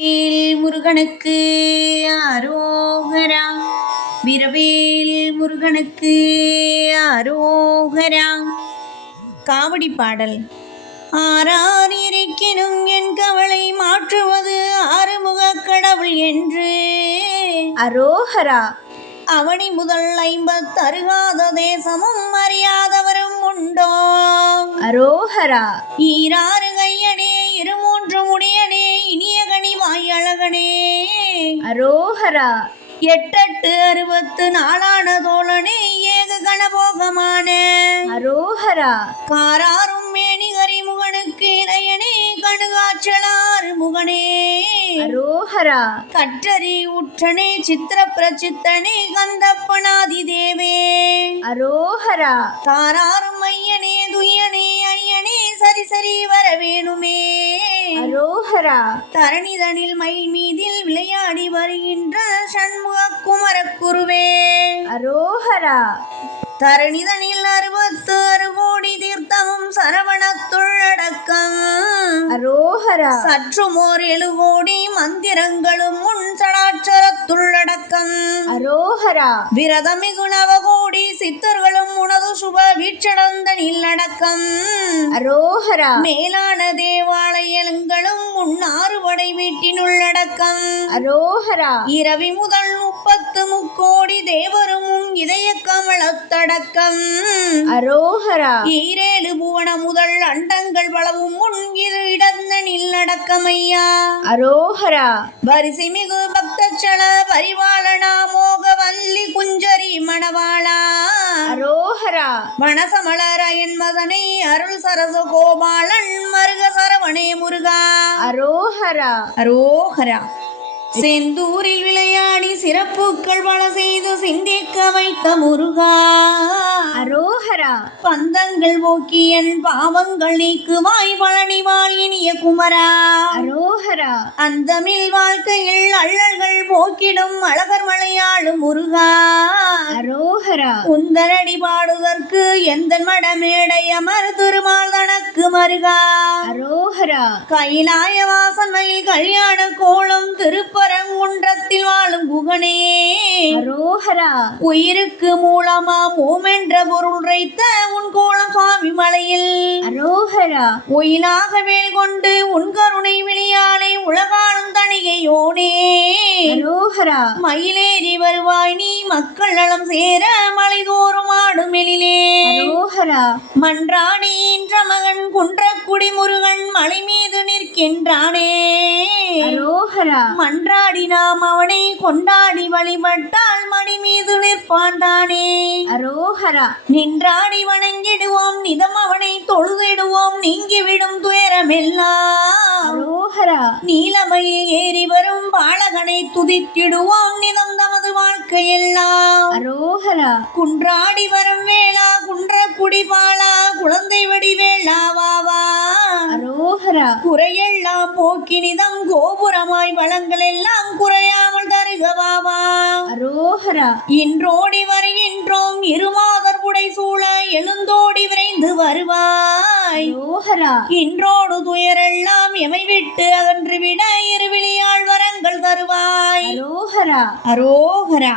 முருகனுக்கு அரோகரா. விரவேல் முருகனுக்கு அரோகரா. காவடி பாடல். ஆறார் இருக்கினும் என் கவலை மாற்றுவது ஆறுமுக கடவுள் என்று அரோகரா. அவனி முதல் 50 அருகாத தேசமும் அறியாதவரும் உண்டோ அரோகரா. ஈராறு கையனே 2 முடியனே இனிய கனிவாய் அழகனே அரோகரா. 8 64 தோழனே ஏக கணபோகமான அரோகரா. காராரும் மேனிகரி முகனுக்கு இளையனே கணுகாச்சலாறு முகனே அரோகரா. கற்றறி உற்றனே சித்திர பிரச்சித்தனே கந்தப்பனாதி தேவே அரோகரா. தாராரும் ஐயனே துய்யனே ஐயனே சரி சரி வர வேணுமே அரோகரா. தரணிதனில் மயில் மீதில் விளையாடி வருகின்ற சண்முக குமரக்குருவே அரோகரா. தரணிதனில் 66 கோடி தீர்த்தமும் சரவணத்துள்ளடக்கம் அரோகரா. சற்றுமோர் 7 கோடி மந்திரங்களும் முன் சடாட்சரத்துள்ளடக்கம் அரோகரா. விரதமிகு 9 கோடி சித்தர்களும் உனது சுப வீட்சடந்தனில் அடக்கம் அரோகரா. மேலான தேவாலயங்களும் 6 படை வீட்டினுள்ளடக்கம் அரோகரா. இரவி முதல் 30 முக்கோடி தேவரும் உன் இதய கமலத்தடக்கம் அரோகரா. 7 புவன முதல் அண்டங்கள் பலவும் முன் இரு இடந்தனில் அடக்கமையா அரோகரா. வரிசை மிகு பக்தச்சல பரிவாளனா மோக வல்லி குஞ்சரி மணவாளா அரோகரா. வனசமலராயன் மதனை அருள் சரச கோபாலன் மருக சரவணே முருகா அரோகரா அரோகரா. செந்தூரில் விளையாடி சிறப்புக்கள் பல செய்து சிந்திக்க வைத்த முருகா அரோகரா. பந்தங்கள் போக்கி என் பாவங்கள் நீக்குவாய் பழனிவாள் இனிய குமரா அரோகரா. அந்தமில் வாழ்க்கையில் அள்ளல்கள் போக்கிடும் அழகர் மலையாளும் முருகா அரோகரா. உந்தரடி பாடுவதற்கு எந்த மடமேடை அமர் திருமால் தனக்கு மருகா அரோகரா. கைலாய வாசன்மையில் கல்யாண கோலம் திருப்பரங்குன்றத்தில் வாழும் குகனே அரோகரா. உயிருக்கு மூலமா ஓமென்ற பொருள் உரைத்த உன் கோலம் சுவாமி மலையில் அரோகரா. ஒயிலாக வேல் கொண்டு உன் கருணை விழியாலை உலகாளும் தணிகையோனே அரோகரா. மயிலேறி வருவாய் நீ மக்கள் நலம் சேர மலைதோறும் ஆடும் எழிலே அரோகரா. மன்றாடி என்ற மகன் குன்றக்குடி முருகன் மலை மீது நிற்கின்றானே அரோகரா. மன்றாடி நாம் அவனை கொண்டாடி வழிபட்டால் மணி மீது நிற்பான்தானே அரோகரா. நின்றாடி வணங்கிடுவோம் நிதம் அவனை தொழுதிடுவோம் நீங்கிவிடும் துயரமெல்லாம் அரோகரா. நீலமயில் ஏறி வரும் பாலகனை துதித்திடுவோம் நிதம் தமது வாழ்க்கையெல்லாம் அரோகரா. குன்றாடி வரும் வேளா குன்றக்குடி பாலா குழந்தை வடி வேளாவாவா அரோகரா. குறையெல்லாம் போக்கி நிதம் கோபுரமாய் வளங்கள் எல்லாம் குறையாமல் தருகவாவா அரோகரா. இன்றோடி வருகின்றோம் இருமாதர் புடை சூழ எழுந்தோடி விரைந்து வருவாய் அரோகரா. இன்றோடு துயரெல்லாம் எமை விட்டு அகன்றுவிட இருவிழியாள் வரங்கள் தருவாய் அரோகரா அரோகரா.